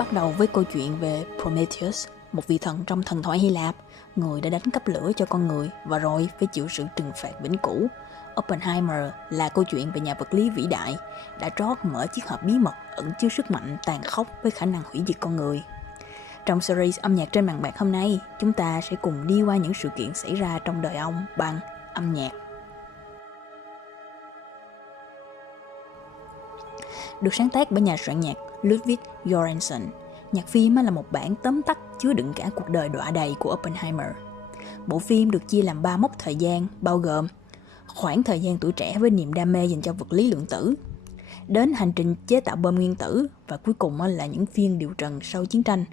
Bắt đầu với câu chuyện về Prometheus, một vị thần trong thần thoại Hy Lạp, người đã đánh cắp lửa cho con người và rồi phải chịu sự trừng phạt vĩnh cửu. Oppenheimer là câu chuyện về nhà vật lý vĩ đại đã trót mở chiếc hộp bí mật ẩn chứa sức mạnh tàn khốc với khả năng hủy diệt con người. Trong series âm nhạc trên màn bạc hôm nay, chúng ta sẽ cùng đi qua những sự kiện xảy ra trong đời ông bằng âm nhạc. Được sáng tác bởi nhà soạn nhạc Ludwig Göransson, nhạc phim là một bản tóm tắt chứa đựng cả cuộc đời đọa đầy của Oppenheimer. Bộ phim được chia làm 3 mốc thời gian, bao gồm khoảng thời gian tuổi trẻ với niềm đam mê dành cho vật lý lượng tử, đến hành trình chế tạo bom nguyên tử, và cuối cùng là những phiên điều trần sau chiến tranh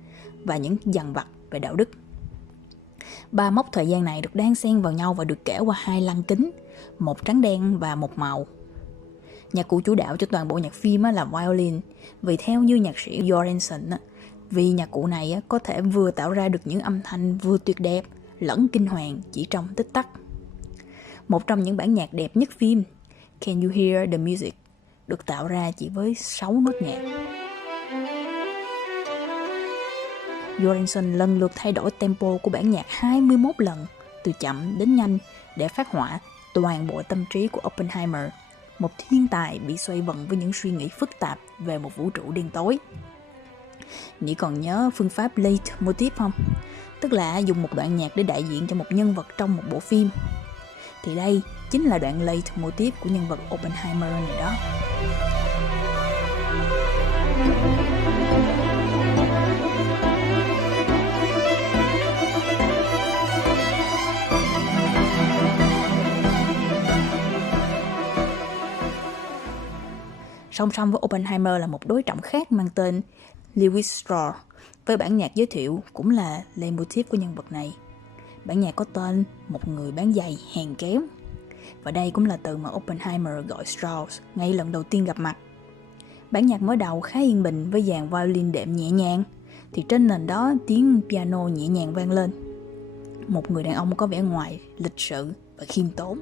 và những dằn vặt về đạo đức. 3 mốc thời gian này được đan xen vào nhau và được kể qua 2 lăng kính, một trắng đen và một màu. Nhạc cụ chủ đạo cho toàn bộ nhạc phim là violin, vì theo như nhạc sĩ Göransson, vì nhạc cụ này có thể vừa tạo ra được những âm thanh vừa tuyệt đẹp lẫn kinh hoàng chỉ trong tích tắc. Một trong những bản nhạc đẹp nhất phim, Can You Hear the Music, được tạo ra chỉ với 6 nốt nhạc. Göransson lần lượt thay đổi tempo của bản nhạc 21 lần, từ chậm đến nhanh, để phát họa toàn bộ tâm trí của Oppenheimer, một thiên tài bị xoay vần với những suy nghĩ phức tạp về một vũ trụ đen tối. Nị còn nhớ phương pháp leitmotiv không? Tức là dùng một đoạn nhạc để đại diện cho một nhân vật trong một bộ phim. Thì đây chính là đoạn leitmotiv của nhân vật Oppenheimer này đó. Song song với Oppenheimer là một đối trọng khác mang tên Lewis Strauss, với bản nhạc giới thiệu cũng là leitmotiv của nhân vật này. Bản nhạc có tên Một người bán giày hèn kéo, và đây cũng là từ mà Oppenheimer gọi Strauss ngay lần đầu tiên gặp mặt. Bản nhạc mở đầu khá yên bình với dàn violin đệm nhẹ nhàng, thì trên nền đó tiếng piano nhẹ nhàng vang lên. Một người đàn ông có vẻ ngoài lịch sự và khiêm tốn.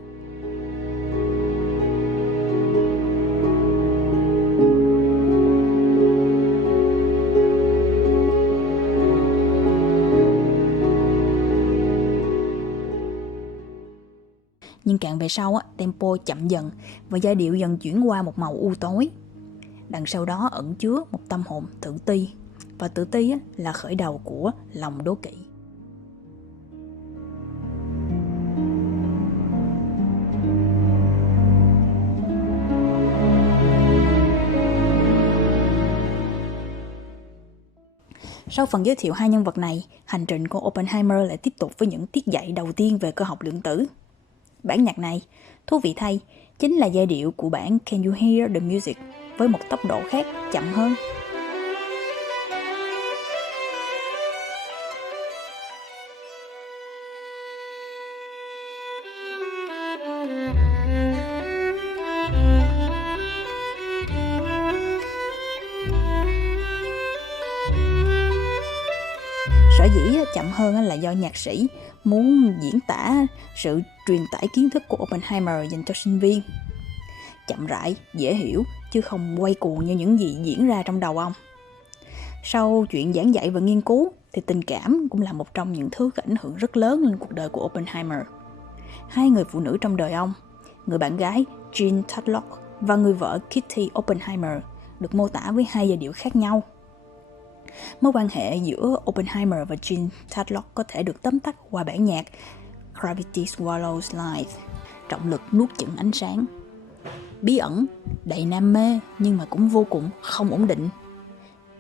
Nhưng càng về sau, tempo chậm dần và giai điệu dần chuyển qua một màu u tối. Đằng sau đó ẩn chứa một tâm hồn tự ti, và tự ti là khởi đầu của lòng đố kỵ. Sau phần giới thiệu hai nhân vật này, hành trình của Oppenheimer lại tiếp tục với những tiết dạy đầu tiên về cơ học lượng tử. Bản nhạc này, thú vị thay, chính là giai điệu của bản Can You Hear the Music với một tốc độ khác, chậm hơn. Sở dĩ chậm hơn là do nhạc sĩ muốn diễn tả sự truyền tải kiến thức của Oppenheimer dành cho sinh viên. Chậm rãi, dễ hiểu, chứ không quay cuồng như những gì diễn ra trong đầu ông. Sau chuyện giảng dạy và nghiên cứu, thì tình cảm cũng là một trong những thứ có ảnh hưởng rất lớn lên cuộc đời của Oppenheimer. Hai người phụ nữ trong đời ông, người bạn gái Jean Tatlock và người vợ Kitty Oppenheimer, được mô tả với hai giai điệu khác nhau. Mối quan hệ giữa Oppenheimer và Jean Tatlock có thể được tóm tắt qua bản nhạc Gravity Swallows Light, trọng lực nuốt chửng ánh sáng. Bí ẩn, đầy đam mê nhưng mà cũng vô cùng không ổn định.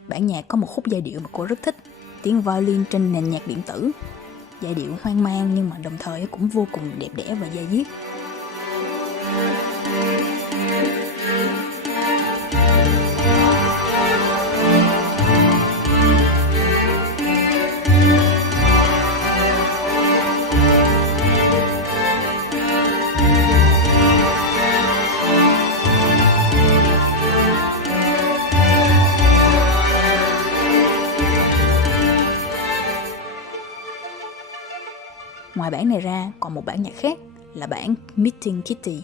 Bản nhạc có một khúc giai điệu mà cô rất thích, tiếng violin trên nền nhạc điện tử. Giai điệu hoang mang nhưng mà đồng thời cũng vô cùng đẹp đẽ và da diết. Ngoài bản này ra, còn một bản nhạc khác là bản Meeting Kitty,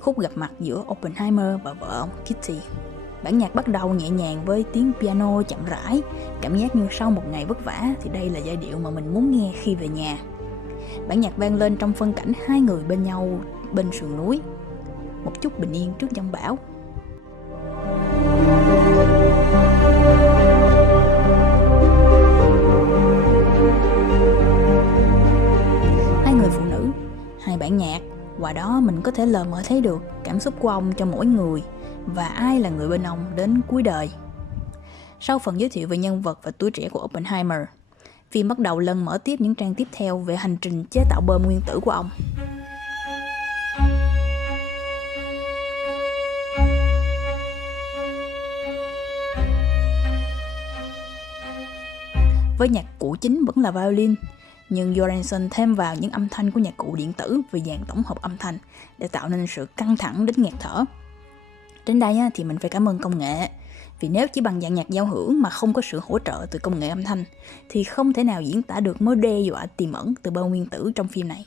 khúc gặp mặt giữa Oppenheimer và vợ ông Kitty. Bản nhạc bắt đầu nhẹ nhàng với tiếng piano chậm rãi, cảm giác như sau một ngày vất vả thì đây là giai điệu mà mình muốn nghe khi về nhà. Bản nhạc vang lên trong phân cảnh hai người bên nhau bên sườn núi, một chút bình yên trước giông bão. Hai người phụ nữ, hai bản nhạc, qua đó mình có thể lờ mờ thấy được cảm xúc của ông cho mỗi người và ai là người bên ông đến cuối đời. Sau phần giới thiệu về nhân vật và tuổi trẻ của Oppenheimer, phim bắt đầu lần mở tiếp những trang tiếp theo về hành trình chế tạo bom nguyên tử của ông. Với nhạc cụ chính vẫn là violin, nhưng Göransson thêm vào những âm thanh của nhạc cụ điện tử về dàn tổng hợp âm thanh để tạo nên sự căng thẳng đến nghẹt thở. Đến đây thì mình phải cảm ơn công nghệ, vì nếu chỉ bằng dàn nhạc giao hưởng mà không có sự hỗ trợ từ công nghệ âm thanh thì không thể nào diễn tả được mối đe dọa tiềm ẩn từ bom nguyên tử trong phim này.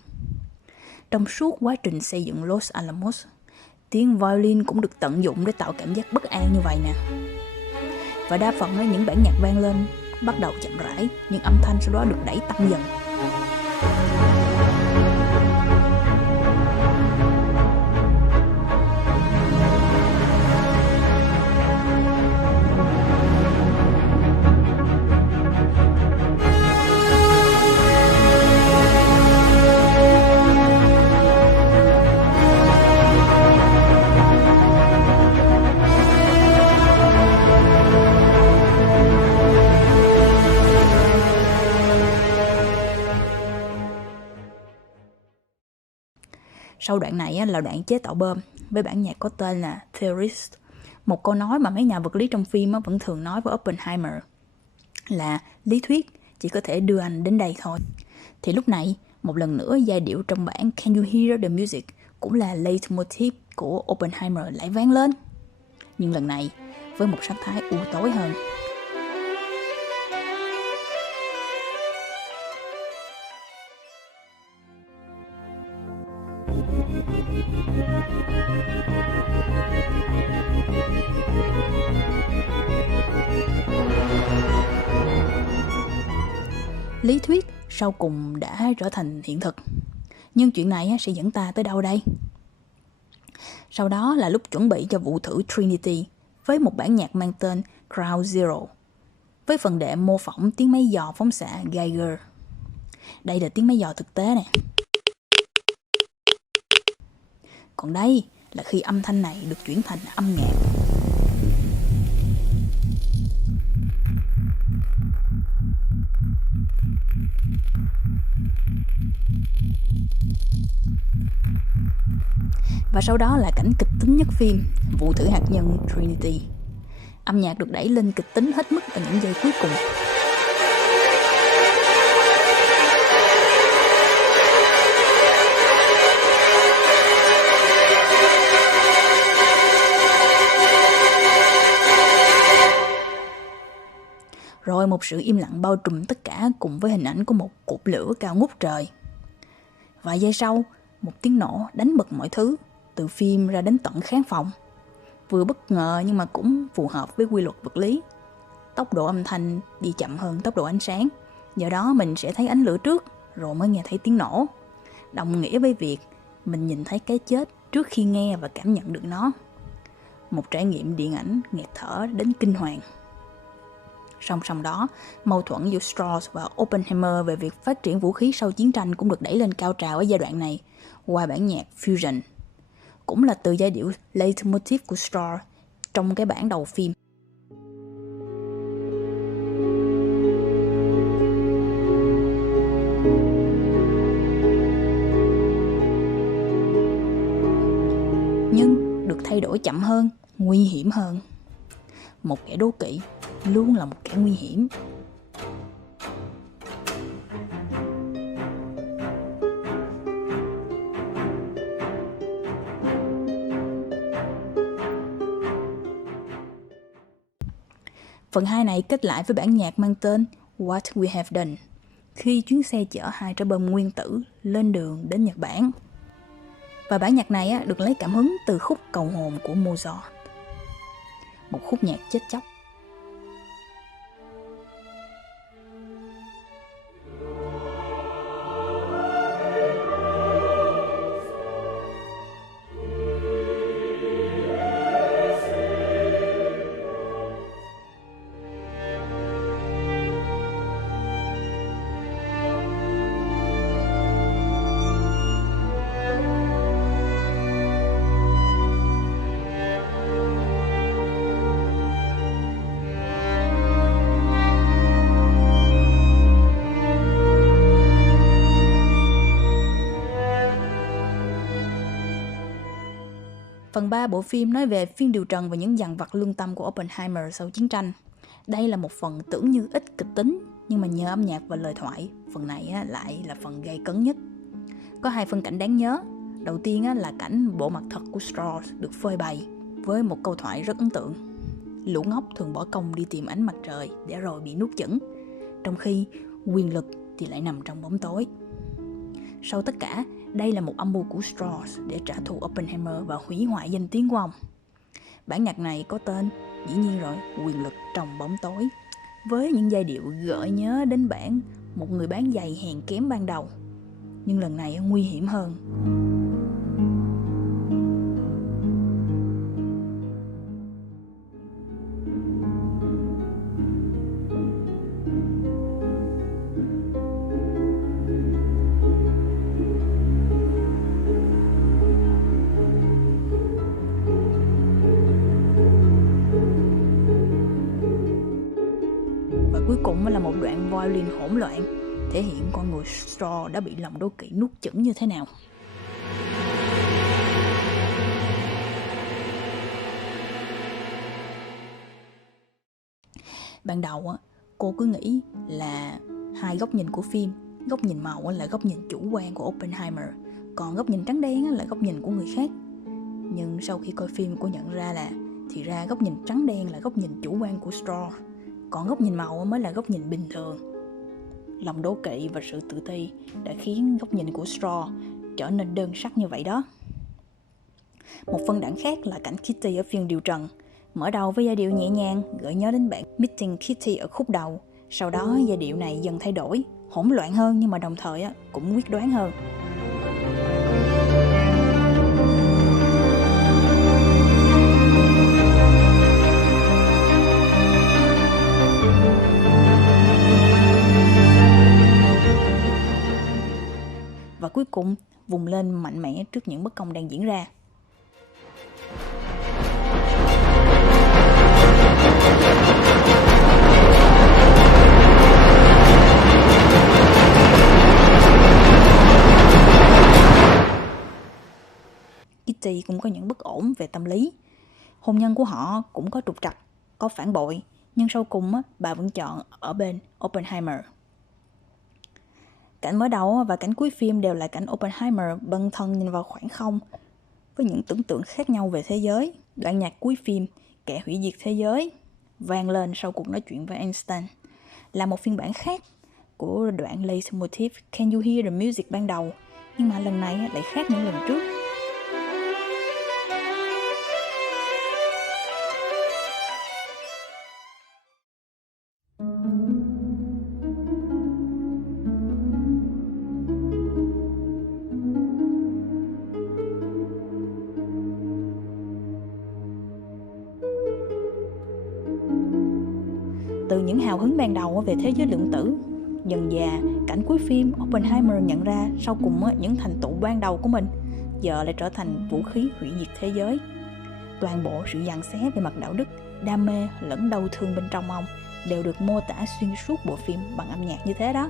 Trong suốt quá trình xây dựng Los Alamos, tiếng violin cũng được tận dụng để tạo cảm giác bất an như vậy nè. Và đa phần những bản nhạc vang lên bắt đầu chậm rãi, nhưng âm thanh sau đó được đẩy tăng dần. Sau đoạn này là đoạn chế tạo bom với bản nhạc có tên là Theorist. Một câu nói mà mấy nhà vật lý trong phim vẫn thường nói với Oppenheimer là lý thuyết chỉ có thể đưa anh đến đây thôi. Thì lúc này, một lần nữa giai điệu trong bản Can You Hear the Music cũng là leitmotiv của Oppenheimer lại vang lên. Nhưng lần này với một sắc thái u tối hơn. Lý thuyết sau cùng đã trở thành hiện thực. Nhưng chuyện này sẽ dẫn ta tới đâu đây? Sau đó là lúc chuẩn bị cho vụ thử Trinity với một bản nhạc mang tên Ground Zero, với phần đệm mô phỏng tiếng máy dò phóng xạ Geiger. Đây là tiếng máy dò thực tế nè. Còn đây là khi âm thanh này được chuyển thành âm nhạc. Và sau đó là cảnh kịch tính nhất phim, vụ thử hạt nhân Trinity. Âm nhạc được đẩy lên kịch tính hết mức ở những giây cuối cùng. Rồi một sự im lặng bao trùm tất cả cùng với hình ảnh của một cột lửa cao ngút trời. Vài giây sau, một tiếng nổ đánh bật mọi thứ, từ phim ra đến tận khán phòng. Vừa bất ngờ nhưng mà cũng phù hợp với quy luật vật lý. Tốc độ âm thanh đi chậm hơn tốc độ ánh sáng, do đó mình sẽ thấy ánh lửa trước, rồi mới nghe thấy tiếng nổ. Đồng nghĩa với việc mình nhìn thấy cái chết trước khi nghe và cảm nhận được nó. Một trải nghiệm điện ảnh nghẹt thở đến kinh hoàng. Song song đó, mâu thuẫn giữa Strauss và Oppenheimer về việc phát triển vũ khí sau chiến tranh cũng được đẩy lên cao trào ở giai đoạn này qua bản nhạc Fusion. Cũng là từ giai điệu leitmotiv của Strauss trong cái bản đầu phim. Nhưng được thay đổi chậm hơn, nguy hiểm hơn. Một kẻ đố kỵ luôn là một kẻ nguy hiểm. Phần 2 này kết lại với bản nhạc mang tên What We Have Done, khi chuyến xe chở 2 trái bom nguyên tử lên đường đến Nhật Bản. Và bản nhạc này được lấy cảm hứng từ khúc Cầu hồn của Mozart. một khúc nhạc chết chóc. Phần 3 bộ phim nói về phiên điều trần và những dằn vặt lương tâm của Oppenheimer sau chiến tranh. Đây là một phần tưởng như ít kịch tính, nhưng mà nhờ âm nhạc và lời thoại, phần này lại là phần gây cấn nhất. Có 2 phân cảnh đáng nhớ. Đầu tiên là cảnh bộ mặt thật của Strauss được phơi bày với một câu thoại rất ấn tượng. Lũ ngốc thường bỏ công đi tìm ánh mặt trời để rồi bị nuốt chửng, trong khi quyền lực thì lại nằm trong bóng tối. Sau tất cả, đây là một âm mưu của Strauss để trả thù Oppenheimer và hủy hoại danh tiếng của ông. Bản nhạc này có tên, dĩ nhiên rồi, Quyền lực trong bóng tối, với những giai điệu gợi nhớ đến bản Một người bán giày hèn kém ban đầu, nhưng lần này nguy hiểm hơn. Cuối cùng là một đoạn violin hỗn loạn, thể hiện con người Strauss đã bị lòng đố kỵ nuốt chửng như thế nào. Ban đầu cô cứ nghĩ là 2 góc nhìn của phim, góc nhìn màu là góc nhìn chủ quan của Oppenheimer, còn góc nhìn trắng đen là góc nhìn của người khác. Nhưng sau khi coi phim cô nhận ra là thì ra góc nhìn trắng đen là góc nhìn chủ quan của Strauss, còn góc nhìn màu mới là góc nhìn bình thường. Lòng đố kỵ và sự tự ti đã khiến góc nhìn của Strauss trở nên đơn sắc như vậy đó. Một phân đoạn khác là cảnh Kitty ở phiên điều trần, mở đầu với giai điệu nhẹ nhàng gợi nhớ đến bản Meeting Kitty ở khúc đầu. Sau đó giai điệu này dần thay đổi, hỗn loạn hơn nhưng mà đồng thời cũng quyết đoán hơn. Và cuối cùng vùng lên mạnh mẽ trước những bất công đang diễn ra. Kitty cũng có những bất ổn về tâm lý. Hôn nhân của họ cũng có trục trặc, có phản bội, nhưng sau cùng bà vẫn chọn ở bên Oppenheimer. Cảnh mở đầu và cảnh cuối phim đều là cảnh Oppenheimer bần thần nhìn vào khoảng không với những tưởng tượng khác nhau về thế giới. Đoạn nhạc cuối phim Kẻ hủy diệt thế giới vang lên sau cuộc nói chuyện với Einstein, là một phiên bản khác của đoạn leitmotiv Can You Hear the Music ban đầu, nhưng mà lần này lại khác những lần trước. Từ những hào hứng ban đầu về thế giới lượng tử, dần dà cảnh cuối phim Oppenheimer nhận ra sau cùng những thành tựu ban đầu của mình giờ lại trở thành vũ khí hủy diệt thế giới. Toàn bộ sự giằng xé về mặt đạo đức, đam mê lẫn đau thương bên trong ông đều được mô tả xuyên suốt bộ phim bằng âm nhạc như thế đó.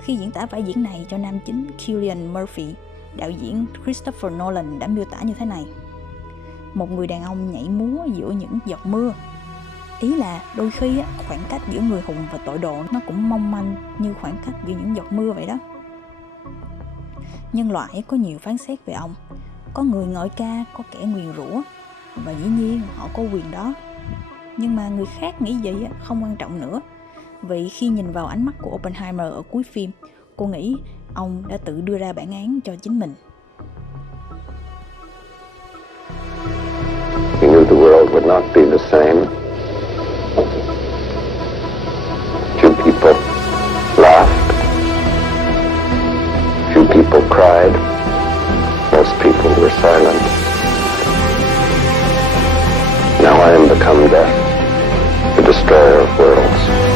Khi diễn tả vai diễn này cho nam chính Cillian Murphy, đạo diễn Christopher Nolan đã miêu tả như thế này: một người đàn ông nhảy múa giữa những giọt mưa. Ý là đôi khi khoảng cách giữa người hùng và tội đồ nó cũng mong manh như khoảng cách giữa những giọt mưa vậy đó. Nhân loại có nhiều phán xét về ông. Có người ngợi ca, có kẻ nguyền rủa, và dĩ nhiên họ có quyền đó. Nhưng mà người khác nghĩ gì không quan trọng nữa. Vì khi nhìn vào ánh mắt của Oppenheimer ở cuối phim, cô nghĩ ông đã tự đưa ra bản án cho chính mình. He knew the world would not be the the same. Few people laughed. Few people cried. Most people were silent. Now I am become death, the destroyer of worlds.